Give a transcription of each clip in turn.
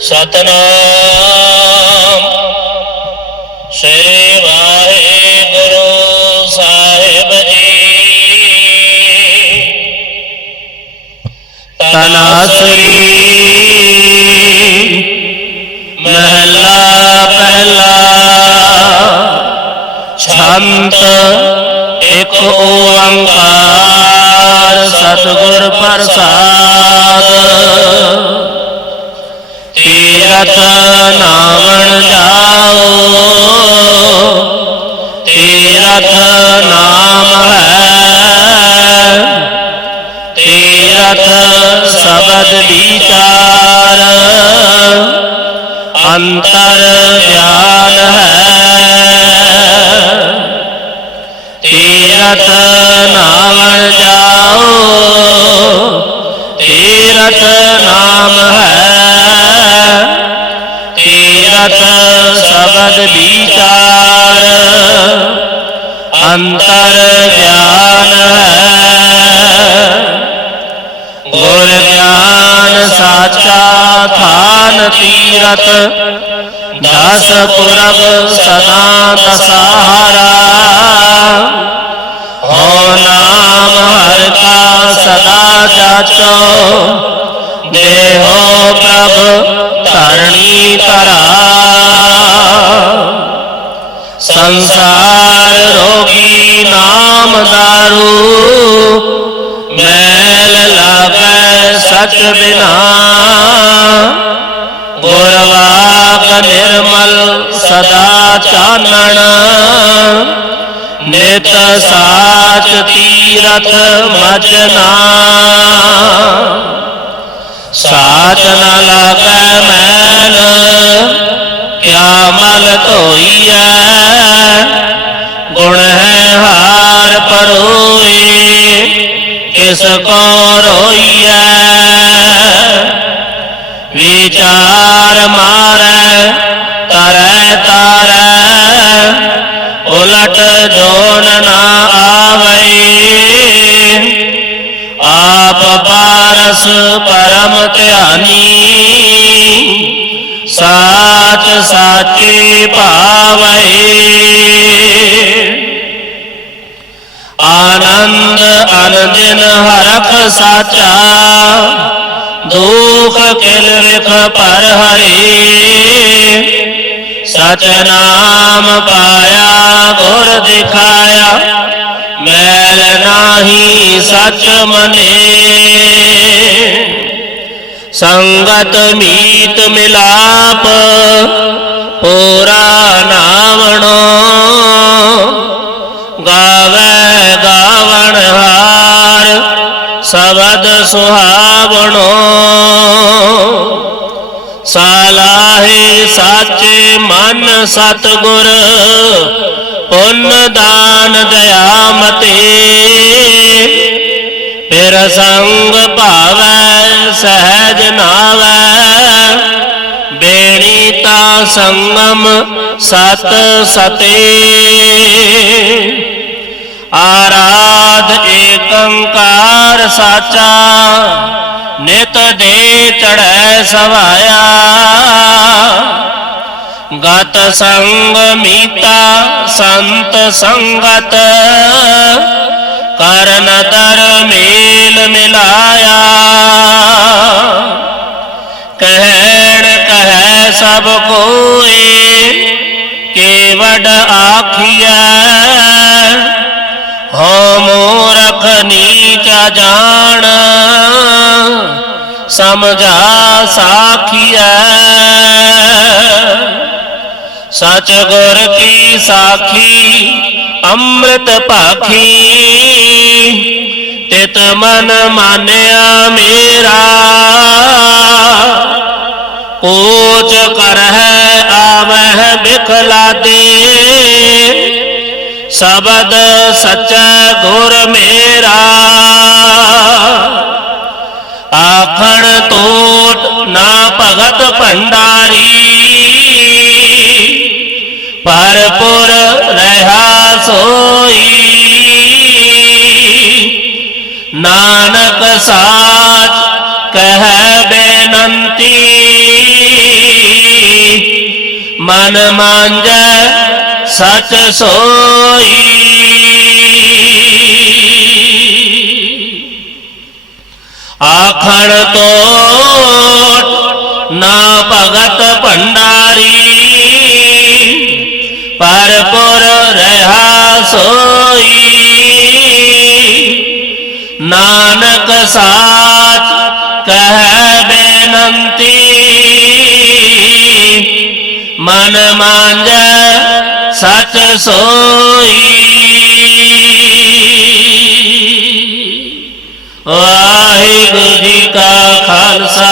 ਸਤਨਾਮ। ਸ੍ਰੀ ਵਾਹਿਗੁਰੂ ਸਾਹਿਬ ਜੀ। ਤਨਾਸਰੀ ਮਹਲਾ ਪਹਿਲਾ ਛੰਤ ਇੱਕ ਓੰਕਾਰ ਸਤਿਗੁਰ ਪ੍ਰਸਾਦ। ਤੀਰਥ ਨਾਵਣ ਜਾਓ। ਤੀਰਥ ਨਾਮ ਹੈ। ਤੀਰਥ ਸ਼ਬਦ ਵਿਚਾਰ। ਅੰਤਰ ਗਿਆਨ ਹੈ। ਤੀਰਥ ਨਾਵਣ ਜਾਓ। ਸ਼ਬਦ ਵਿਚਾਰ। ਅੰਤਰ ਗਿਆਨ ਹੈ। ਗੁਰ ਗਿਆਨ ਸਾਚਾ ਥਾਨ ਤੀਰਥ। ਦਸ ਪੁਰਬ ਸਦਾ ਦਸਹਾਰਾ। ਹੋ ਨਾਮ ਹਰ ਕਾ ਸਦਾ ਜਾਚੋ। ਦੇਹੋ ਪ੍ਰਭ ਧਰਣੀ ਧਰਾ। ਸੰਸਾਰ ਰੋਗੀ ਨਾਮ ਦਾਰੂ, ਮੈਲ ਲਾਗੈ ਸਚ ਬਿਨਾ। ਗੁਰਵਾਕ ਨਿਰਮਲ ਸਦਾ ਚਾਨਣ। ਨਿਤ ਸਾਚ ਤੀਰਥ ਮਜਨਾ। ਸਾਚ ਨ ਲਾਗੈ ਮੈਲ, ਕਿਆ ਮਲ ਧੋਈਐ? ਗੁਣ ਹੈ ਹਾਰ ਪਰੋਏ ਕਿਸ ਕੋ ਰੋਈਐ? ਵਿਚਾਰ ਮਾਰੈ, ਤਰੈ ਤਾਰੈ, ਉਲਟ ਜੋਨ ਨਾ ਆਵੇ। ਆਪ ਪਾਰਸ ਪਰਮ ਧਿਆਨੀ, ਸਾਚ ਅਨੰਦਨ ਹਰਖ ਸਾਚਾ, ਦੁਖ ਕਿਲ ਵਿਖ ਪਰ ਹਰੇ। ਸਚ ਨਾਮ ਪਾਇਆ, ਗੁਰ ਦਿਖਾਇਆ, ਮੈਲ ਨਾਹੀ ਸਚ ਮਨੇ। ਸੰਗਤ ਮੀਤ ਮਿਲਾਪ, ਪੂਰਾ ਸਬਦ ਸੁਹਾਵਣੋ, ਸਾਲਾਹੇ ਸਾਚੇ ਮਨ ਸਤਗੁਰ, ਪੁੰਨ ਦਾਨ ਦਇਆ ਮਤੇ ਫਿਰ ਸੰਗ ਭਾਵੈ, ਸਹਿਜ ਨਾਵੈ, ਬੇਣੀ ਤਾ ਸੰਗਮ ਸਤ ਸਤੇ। ਆਰਾਧ ਏਕੰਕਾਰ ਸਾਚਾ, ਨਿਤ ਦੇ ਚੜੈ ਸਵਾਇਆ। ਗਤ ਸੰਗ ਮੀਤਾ, ਸੰਤ ਸੰਗਤ, ਕਰਨ ਦਰ ਮੇਲ ਮਿਲਾਇਆ। ਕਹਿਣ ਕਹੈ ਸਭ ਕੋਏ, ਕੇਵਡ ਆਖੀਐ। ਨੀਚ ਜਾਣ। ਸਮਝਾ ਸਾਖੀਐ। ਸਚ ਗੁਰ ਕੀ ਸਾਖੀ, ਅੰਮ੍ਰਿਤ ਭਾਖੀ। ਤਿਤ ਮਨ ਮਾਨਿਆ ਮੇਰਾ। ਕੋਚ ਕਰਹਿ ਆਵਹਿ ਬਿਖਲਾ ਦੇ। ਸ਼ਬਦ ਸਚੈ ਗੁਰ ਮੇਰਾ ਭਗਤ ਭੰਡਾਰੀ। ਪਰਪੁਰ ਰਹਾ ਸੋਈ। ਨਾਨਕ ਸਾਚ ਕਹਿ ਬੇਨੰਤੀ। ਮਨ ਮਾਂਜੈ ਸਚ ਸੋਈ। ਆਖਣ ਤੋਂ ਨਾਨਕ ਸਾਚ ਕਹਿ ਬੇਨੰਤੀ ਮਨ ਮਾਂਜੈ ਸਚ ਸੋਈ ਵਾਹਿਗੁਰੂ ਜੀ ਕਾ ਖਾਲਸਾ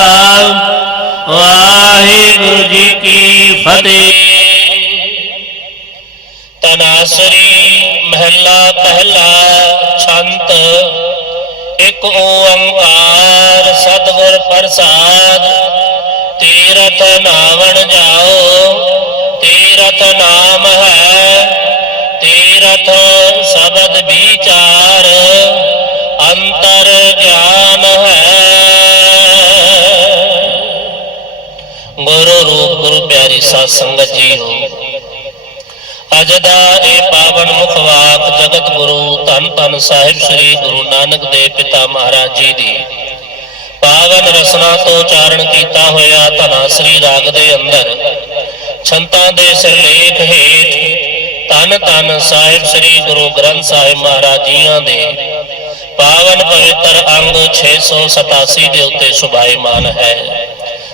ਵਾਹਿਗੁਰੂ ਜੀ ਕੀ ਫਤਿਹ ਤਨਾਸਰੀ ਮਹਿਲਾ ਪਹਿਲਾ ਛੰਤ ਇੱਕ ਓੰਕਾਰ ਸਤਿਗੁਰ ਪ੍ਰਸਾਦ। ਤੀਰਥ ਨਾਵਣ ਜਾਓ, ਤੀਰਥ ਨਾਮ ਹੈ, ਤੀਰਥ ਸ਼ਬਦ ਵਿਚਾਰ, ਅੰਤਰ ਗਿਆਨ ਹੈ। ਗੁਰੂ ਰੂਪ, ਗੁਰੂ ਪਿਆਰੀ ਸਾਧ ਸੰਗਤ ਜੀ ਹੋ ਅੱਜ ਦਾ ਇਹ ਪਾਵਨ ਮੁਖਵਾਕ ਜਗਤ ਗੁਰੂ ਧੰਨ ਧੰਨ ਸਾਹਿਬ ਸ੍ਰੀ ਗੁਰੂ ਨਾਨਕ ਦੇਵ ਪਿਤਾ ਮਹਾਰਾਜ ਜੀ ਦੀ। ਪਾਵਨ ਰਸਨਾ ਤੋਂ ਉਚਾਰਨ ਕੀਤਾ ਹੋਇਆ ਧਨਾ ਸ੍ਰੀ ਰਾਗ ਦੇ ਅੰਦਰ। ਛੰਤਾਂ ਦੇ ਸਿਰਲੇਖ ਹੇਠ ਧੰਨ ਧੰਨ ਸਾਹਿਬ ਸ੍ਰੀ ਗੁਰੂ ਗ੍ਰੰਥ ਸਾਹਿਬ ਮਹਾਰਾਜ ਜੀਆਂ ਦੇ ਪਾਵਨ ਪਵਿੱਤਰ ਅੰਗ 687 ਦੇ ਉੱਤੇ ਸੁਭਾਈਮਾਨ ਹੈ।